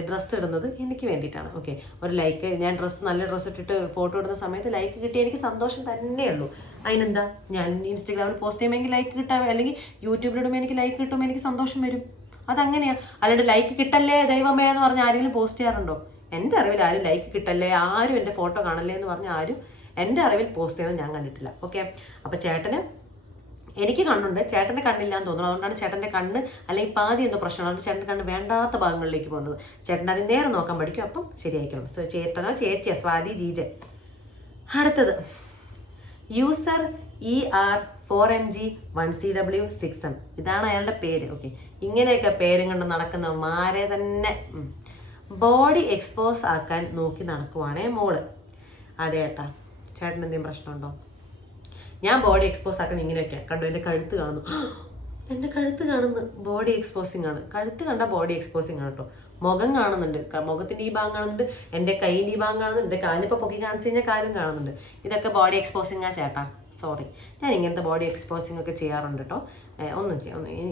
ഡ്രസ്സ് ഇടുന്നത് എനിക്ക് വേണ്ടിയിട്ടാണ്. ഓക്കെ, ഒരു ലൈക്ക്, ഞാൻ നല്ല ഡ്രസ്സ് ഇട്ടിട്ട് ഫോട്ടോ ഇടുന്ന സമയത്ത് ലൈക്ക് കിട്ടിയ എനിക്ക് സന്തോഷം തന്നെയുള്ളൂ. അതിനെന്താ, ഞാൻ ഇൻസ്റ്റഗ്രാമിൽ പോസ്റ്റ് ചെയ്യുമ്പോൾ ലൈക്ക് കിട്ടാൻ, അല്ലെങ്കിൽ യൂട്യൂബിലിടുമ്പോൾ എനിക്ക് ലൈക്ക് കിട്ടുമ്പോൾ എനിക്ക് സന്തോഷം വരും. അതങ്ങനെയാണ്. അല്ലാണ്ട് ലൈക്ക് കിട്ടല്ലേ ദൈവമേ എന്ന് പറഞ്ഞ് ആരെങ്കിലും പോസ്റ്റ് ചെയ്യാറുണ്ടോ? എൻ്റെ അറിവിൽ ആരും ലൈക്ക് കിട്ടല്ലേ, ആരും എൻ്റെ ഫോട്ടോ കാണല്ലേ എന്ന് പറഞ്ഞ് ആരും എൻ്റെ അറിവിൽ പോസ്റ്റ് ചെയ്യുന്നത് ഞാൻ കണ്ടിട്ടില്ല. ഓക്കെ, അപ്പോൾ ചേട്ടന്, എനിക്ക് കണ്ണുണ്ട്, ചേട്ടൻ്റെ കണ്ണില്ലാന്ന് തോന്നുന്നു. അതുകൊണ്ടാണ് ചേട്ടൻ്റെ കണ്ണ് അല്ലെങ്കിൽ പാതി എന്തോ പ്രശ്നമാണ്, ചേട്ടൻ്റെ കണ്ണ് വേണ്ടാത്ത ഭാഗങ്ങളിലേക്ക് പോകുന്നത്. ചേട്ടൻ അതിന് നേരെ നോക്കാൻ പഠിക്കും, അപ്പം ശരിയായിക്കോളും. സോ ചേട്ടനോ ചേച്ചിയോ സ്വാതി ജീജ. അടുത്തത് യൂസർ ER4MG1CW6M, ഇതാണ് അയാളുടെ പേര്. ഓക്കെ, ഇങ്ങനെയൊക്കെ പേരും കൊണ്ട് നടക്കുന്ന മാരെ തന്നെ ബോഡി എക്സ്പോസ് ആക്കാൻ നോക്കി നടക്കുവാണേ മോള്. അതെ ഏട്ടാ, ചേട്ടൻ എന്തെങ്കിലും പ്രശ്നമുണ്ടോ? ഞാൻ ബോഡി എക്സ്പോസ് ആക്കുന്ന ഇങ്ങനെയൊക്കെ കണ്ടു. എൻ്റെ കഴുത്ത് കാണുന്നു, എൻ്റെ കഴുത്ത് കാണുന്നു, ബോഡി എക്സ്പോസിങ് ആണ്. കഴുത്ത് കണ്ട ബോഡി എക്സ്പോസിങ് ആണ് കേട്ടോ. മുഖം കാണുന്നുണ്ട്, മുഖത്തിൻ്റെ ഈ ഭാഗം കാണുന്നുണ്ട്, എൻ്റെ കൈയിൻ്റെ ഈ ഭാഗം കാണുന്നുണ്ട്, എൻ്റെ കാലിപ്പോൾ പൊക്കി കാണിച്ചു കഴിഞ്ഞാൽ കാലും കാണുന്നുണ്ട്. ഇതൊക്കെ ബോഡി എക്സ്പോസിങ് ആ ചേട്ടാ, സോറി. ഞാൻ ഇങ്ങനത്തെ ബോഡി എക്സ്പോസിങ് ഒക്കെ ചെയ്യാറുണ്ട് കേട്ടോ.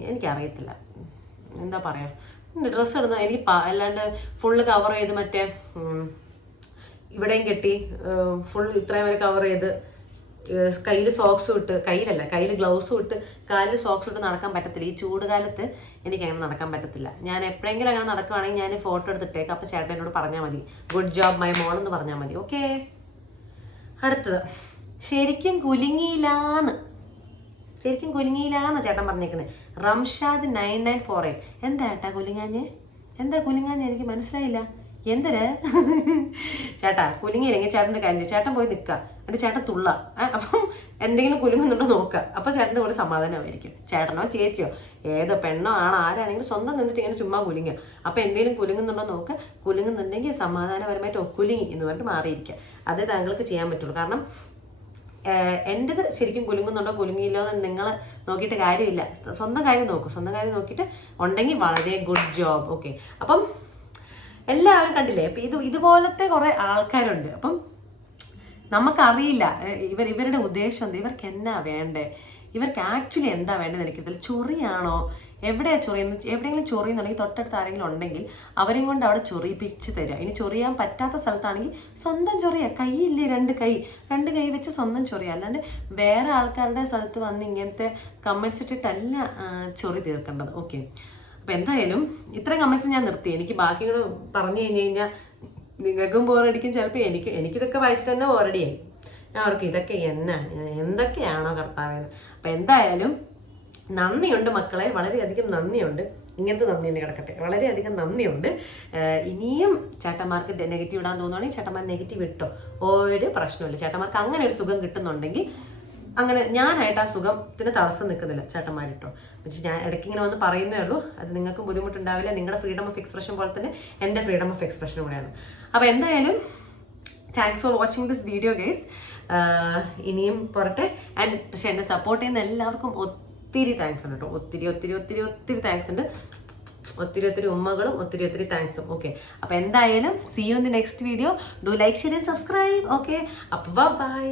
എനിക്കറിയത്തില്ല, എന്താ പറയുക, ഡ്രസ്സ് ഇടുന്നത് എനിക്ക് അല്ലാണ്ട് ഫുള്ള് കവർ ചെയ്ത് മറ്റേ ഇവിടെയും കെട്ടി ഫുൾ ഇത്രയും വരെ കവർ ചെയ്ത് കയ്യിൽ സോക്സും ഇട്ട്, കയ്യിൽ ഗ്ലൗസും ഇട്ട് കാലിൽ സോക്സ് ഇട്ട് നടക്കാൻ പറ്റത്തില്ല. ഈ ചൂട് കാലത്ത് എനിക്ക് അങ്ങനെ നടക്കാൻ പറ്റത്തില്ല. ഞാൻ എപ്പോഴെങ്കിലും അങ്ങനെ നടക്കുവാണെങ്കിൽ ഞാൻ ഫോട്ടോ എടുത്തിട്ടേക്ക്, അപ്പോൾ ചേട്ടൻ എന്നോട് പറഞ്ഞാൽ മതി, ഗുഡ് ജോബ് മൈ മോൾ എന്ന് പറഞ്ഞാൽ മതി. ഓക്കെ, അടുത്തത് ശരിക്കും കുലുങ്ങിയില്ലാന്ന് ചേട്ടൻ പറഞ്ഞേക്കുന്നത്. റംഷാദ് 9948. എന്താ ഏട്ടാ കുലുങ്ങാഞ്ഞ്? എനിക്ക് മനസ്സിലായില്ല. എന്തിന് ചേട്ടാ കുലുങ്ങിയില്ലെങ്കിൽ ചേട്ടൻ്റെ കാര്യം ചെയ്യും, ചേട്ടൻ പോയി നിൽക്കുക, എന്നിട്ട് ചേട്ടൻ തുള്ള. അപ്പം എന്തെങ്കിലും കുലുങ്ങുന്നുണ്ടോ നോക്കുക, അപ്പോൾ ചേട്ടൻ്റെ കൂടെ സമാധാനമായിരിക്കും. ചേട്ടനോ ചേച്ചിയോ ഏതോ പെണ്ണോ ആണോ ആരാണെങ്കിലും സ്വന്തം നിന്നിട്ട് ഇങ്ങനെ ചുമ്മാ കുലുങ്ങുക. അപ്പോൾ എന്തെങ്കിലും കുലുങ്ങുന്നുണ്ടോ നോക്കുക, കുലുങ്ങുന്നുണ്ടെങ്കിൽ സമാധാനപരമായിട്ട് കുലുങ്ങി എന്ന് പറഞ്ഞിട്ട് മാറിയിരിക്കുക. അതേ താങ്കൾക്ക് ചെയ്യാൻ പറ്റുള്ളൂ. കാരണം എൻ്റെത് ശരിക്കും കുലുങ്ങുന്നുണ്ടോ കുലുങ്ങിയില്ലോ എന്ന് നിങ്ങൾ നോക്കിയിട്ട് കാര്യമില്ല. സ്വന്തം കാര്യം നോക്കിയിട്ട് ഉണ്ടെങ്കിൽ വളരെ ഗുഡ് ജോബ്. ഓക്കെ, അപ്പം എല്ലാവരും കണ്ടില്ലേ, അപ്പം ഇതുപോലത്തെ കുറേ ആൾക്കാരുണ്ട്. അപ്പം നമുക്കറിയില്ല ഇവരുടെ ഉദ്ദേശം എന്താ, ഇവർക്ക് എന്നാ വേണ്ടേ, ഇവർക്ക് ആക്ച്വലി എന്താ വേണ്ടതെന്ന് എനിക്കതിൽ. ചൊറിയാണോ, എവിടെയാണ് ചൊറിയുന്നത്? എവിടെയെങ്കിലും ചൊറിയുന്നുണ്ടെങ്കിൽ തൊട്ടടുത്ത് ആരെങ്കിലും ഉണ്ടെങ്കിൽ അവരെയും കൊണ്ട് അവിടെ ചൊറിയിപ്പിച്ച് തരിക. ഇനി ചൊറിയാൻ പറ്റാത്ത സ്ഥലത്താണെങ്കിൽ സ്വന്തം ചൊറിയുക. കൈയില്ലേ, രണ്ട് കൈ വെച്ച് സ്വന്തം ചൊറിയുക. അല്ലാണ്ട് വേറെ ആൾക്കാരുടെ സ്ഥലത്ത് വന്ന് ഇങ്ങനത്തെ കമൻസ് ഇട്ടിട്ടല്ല ചൊറി തീർക്കേണ്ടത്. ഓക്കെ, അപ്പോൾ എന്തായാലും ഇത്രയും കമൻസ് ഞാൻ നിർത്തി. എനിക്ക് ബാക്കികൾ പറഞ്ഞു കഴിഞ്ഞാൽ നിങ്ങൾക്കും ബോറടിക്കും, ചിലപ്പോൾ എനിക്കിതൊക്കെ വായിച്ചിട്ട് തന്നെ ബോറടിയായി. ഞാൻ അവർക്ക് ഇതൊക്കെ എന്തൊക്കെയാണോ കർത്താവേന്ന്. അപ്പം എന്തായാലും നന്ദിയുണ്ട് മക്കളെ, വളരെയധികം നന്ദിയുണ്ട്. ഇങ്ങനത്തെ നന്ദി തന്നെ കിടക്കട്ടെ, വളരെയധികം നന്ദിയുണ്ട്. ഇനിയും ചേട്ടന്മാർക്ക് നെഗറ്റീവ് ഇടാൻ തോന്നുവാണെങ്കിൽ ചേട്ടന്മാർ നെഗറ്റീവ് ഇട്ടോ, ഒരു പ്രശ്നമില്ല. ചേട്ടന്മാർക്ക് അങ്ങനെ ഒരു സുഖം കിട്ടുന്നുണ്ടെങ്കിൽ അങ്ങനെ ഞാനായിട്ട് ആ സുഖത്തിന് തടസ്സം നിൽക്കുന്നില്ല, ചേട്ടന്മാരിട്ടോ. പക്ഷേ ഞാൻ ഇടയ്ക്ക് ഇങ്ങനെ വന്ന് പറയുന്നേ ഉള്ളൂ. അത് നിങ്ങൾക്ക് ബുദ്ധിമുട്ടുണ്ടാവില്ല. നിങ്ങളുടെ ഫ്രീഡം ഓഫ് എക്സ്പ്രഷൻ പോലെ തന്നെ എൻ്റെ ഫ്രീഡം ഓഫ് എക്സ്പ്രഷനും കൂടെയാണ്. അപ്പോൾ എന്തായാലും thanks for watching this video guys. ഇനിയും പോരട്ടെ. പക്ഷെ എന്നെ സപ്പോർട്ട് ചെയ്യുന്ന എല്ലാവർക്കും ഒത്തിരി താങ്ക്സ് ഉണ്ട് കേട്ടോ. ഒത്തിരി താങ്ക്സ് ഉണ്ട്. ഒത്തിരി ഉമ്മകളും ഒത്തിരി താങ്ക്സും. ഓക്കെ, അപ്പോൾ എന്തായാലും see you in the next video. Do like share and subscribe. Okay, അപ്പോൾ ബൈ.